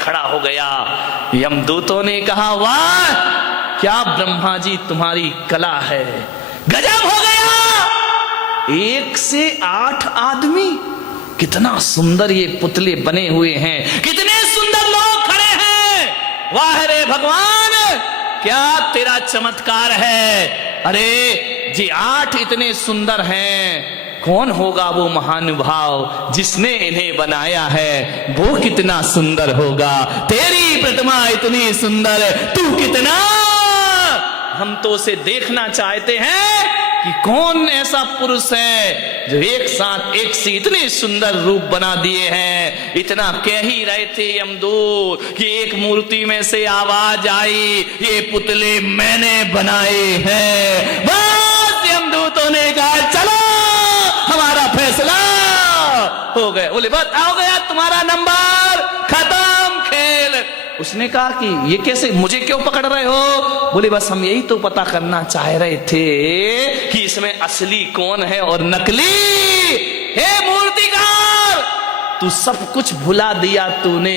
खड़ा हो गया। यमदूतों ने कहा, वाह क्या ब्रह्मा जी तुम्हारी कला है, गजब हो गया। 1 से 8 आदमी, कितना सुंदर ये पुतले बने हुए हैं, कितने सुंदर लोग खड़े हैं। वाह रे भगवान, क्या तेरा चमत्कार है। अरे जी 8 इतने सुंदर हैं, कौन होगा वो महानुभाव जिसने इन्हें बनाया है, वो कितना सुंदर होगा। तेरी प्रतिमा इतनी सुंदर, तू कितना, हम तो उसे देखना चाहते हैं कि कौन ऐसा पुरुष है जो एक साथ एक से इतने सुंदर रूप बना दिए हैं। इतना कह ही रहे थे यमदूत कि एक मूर्ति में से आवाज आई, ये पुतले मैंने बनाए हैं। बस यमदूतों ने कहा, चलो हमारा फैसला हो गया। बोले बस हो गया तुम्हारा नंबर, खत्म खेल। उसने कहा कि ये कैसे, मुझे क्यों पकड़ रहे हो। बोले बस हम यही तो पता करना चाह रहे थे कि इसमें असली कौन है और नकली। हे मूर्तिकार, तू सब कुछ भुला दिया, तूने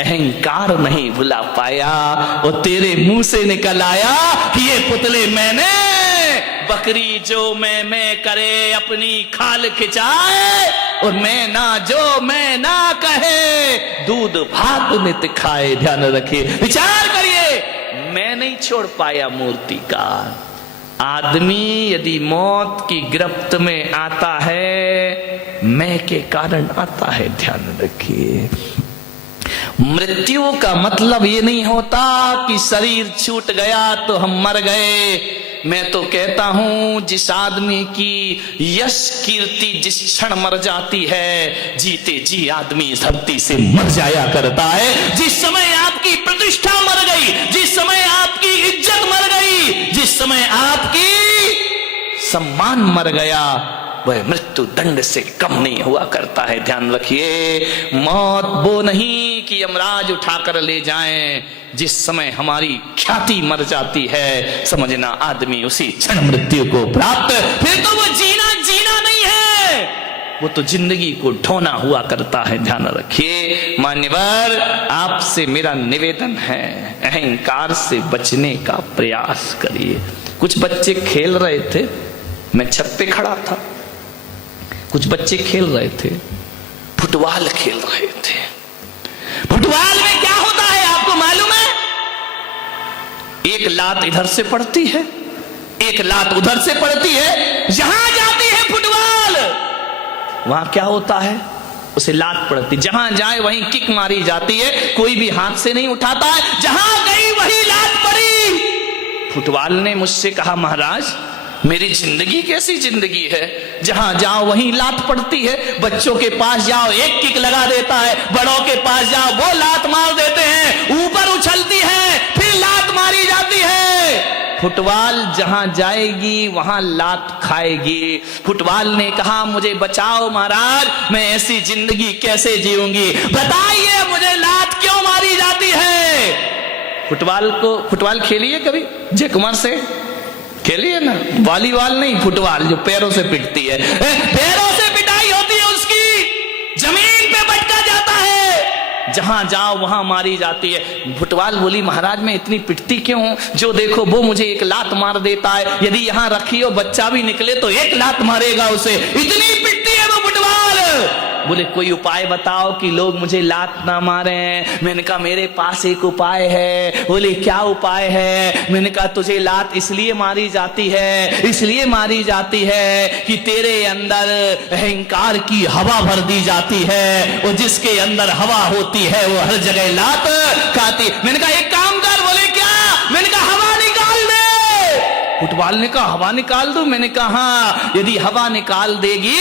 अहंकार नहीं भुला पाया। और तेरे मुंह से निकल आया कि ये पुतले मैंने, बकरी जो मैं करे अपनी खाल खिंचाए, और मैं ना जो मैं ना कहे दूध भात नित खाए। ध्यान रखिए, विचार करिए, मैं नहीं छोड़ पाया मूर्ति का। आदमी यदि मौत की गिरफ्त में आता है, मैं के कारण आता है। ध्यान रखिए, मृत्यु का मतलब ये नहीं होता कि शरीर छूट गया तो हम मर गए। मैं तो कहता हूं, जिस आदमी की यश कीर्ति जिस क्षण मर जाती है, जीते जी आदमी इस धरती से मर जाया करता है। जिस समय आपकी प्रतिष्ठा मर गई, जिस समय आपकी इज्जत मर गई, जिस समय आपकी सम्मान मर गया, वह मृत्यु दंड से कम नहीं हुआ करता है। ध्यान रखिए, मौत वो नहीं कि यमराज उठाकर ले जाएं। जिस समय हमारी ख्याति मर जाती है, समझना आदमी उसी क्षण मृत्यु को प्राप्त, फिर तो वो जीना नहीं है, वो तो जिंदगी को ढोना हुआ करता है। ध्यान रखिए मान्यवर, आपसे मेरा निवेदन है, अहंकार से बचने का प्रयास करिए। कुछ बच्चे खेल रहे थे, मैं छत पे खड़ा था, कुछ बच्चे खेल रहे थे, फुटबॉल खेल रहे थे। फुटबॉल में क्या होता है आपको मालूम है? एक लात इधर से पड़ती है, एक लात उधर से पड़ती है। जहां जाती है फुटबॉल, वहां क्या होता है, उसे लात पड़ती, जहां जाए वहीं किक मारी जाती है, कोई भी हाथ से नहीं उठाता है, जहां गई वहीं लात पड़ी। फुटबॉल ने मुझसे कहा, महाराज मेरी जिंदगी कैसी जिंदगी है, जहां जाओ वहीं लात पड़ती है। बच्चों के पास जाओ एक किक लगा देता है, बड़ों के पास जाओ वो लात मार देते हैं, ऊपर उछलती है फिर लात मारी जाती है। फुटबॉल जहां जाएगी वहां लात खाएगी। फुटबॉल ने कहा, मुझे बचाओ महाराज, मैं ऐसी जिंदगी कैसे जीऊंगी, बताइए मुझे लात क्यों मारी जाती है। फुटबॉल खेलिए कभी, जय कुमार से खेलिए ना, वॉलीबॉल नहीं, फुटबॉल जो पैरों से पिटती है, पैरों से पिटाई होती है उसकी, जमीन पे बटका जाता है, जहां जाओ वहां मारी जाती है। फुटबॉल बोली, महाराज मैं इतनी पिटती क्यों हूं, जो देखो वो मुझे एक लात मार देता है, यदि यहां रखी हो बच्चा भी निकले तो एक लात मारेगा उसे, इतनी पिटती है वो फुटबॉल। बोले कोई उपाय बताओ कि लोग मुझे लात ना मारे। मैंने कहा मेरे पास एक उपाय है। बोले क्या उपाय है? मैंने कहा तुझे लात इसलिए मारी जाती है कि तेरे अंदर अहंकार की हवा भर दी जाती है, और जिसके अंदर हवा होती है वो हर जगह लात खाती। मैंने कहा एक काम कर। बोले क्या? मैंने कहा हवा निकाल दे। फुटबॉल ने कहा हवा निकाल दूं? मैंने कहा हाँ, यदि हवा निकाल देगी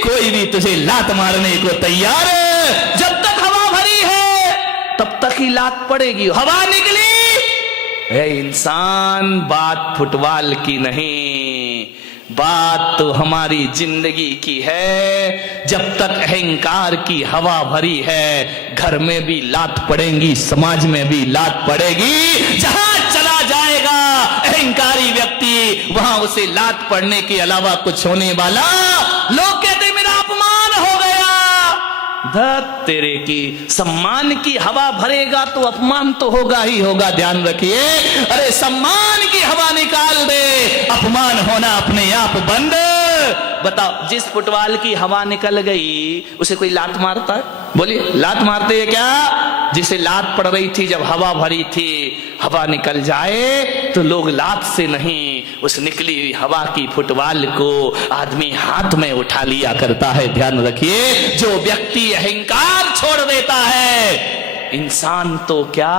कोई भी तुझे लात मारने को तैयार है। जब तक हवा भरी है तब तक ही लात पड़ेगी। हवा निकली, ए इंसान, बात फुटबॉल की नहीं, बात तो हमारी जिंदगी की है। जब तक अहंकार की हवा भरी है, घर में भी लात पड़ेगी, समाज में भी लात पड़ेगी। जहां चला जाएगा अहंकारी व्यक्ति, वहां उसे लात पड़ने के अलावा कुछ होने वाला। लोग कहते मेरा अपमान हो गया, धत तेरे की, सम्मान की हवा भरेगा तो अपमान तो होगा ही होगा, ध्यान रखिए। अरे सम्मान की हवा निकाल दे, अपमान होना अपने आप बंद। बताओ, जिस फुटबॉल की हवा निकल गई उसे कोई लात मारता है? बोलिए, लात मारते हैं क्या? जिसे लात पड़ रही थी जब हवा भरी थी, हवा निकल जाए तो लोग लात से नहीं, उस निकली हुई हवा की फुटबॉल को आदमी हाथ में उठा लिया करता है। ध्यान रखिए, जो व्यक्ति अहंकार छोड़ देता है, इंसान तो क्या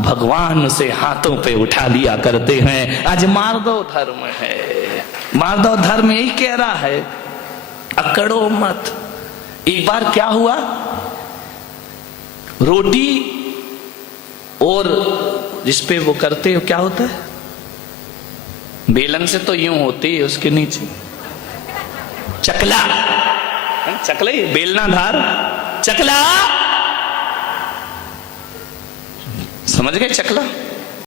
भगवान उसे हाथों पे उठा लिया करते हैं। आज मार्दव धर्म है, मार्दव धर्म यही कह रहा है, अकड़ो मत। एक बार क्या हुआ, रोटी और जिसपे वो करते हो क्या होता है, बेलन से तो यूं होती है, उसके नीचे चकला, चकला बेलना धार, चकला, समझ गए चकला?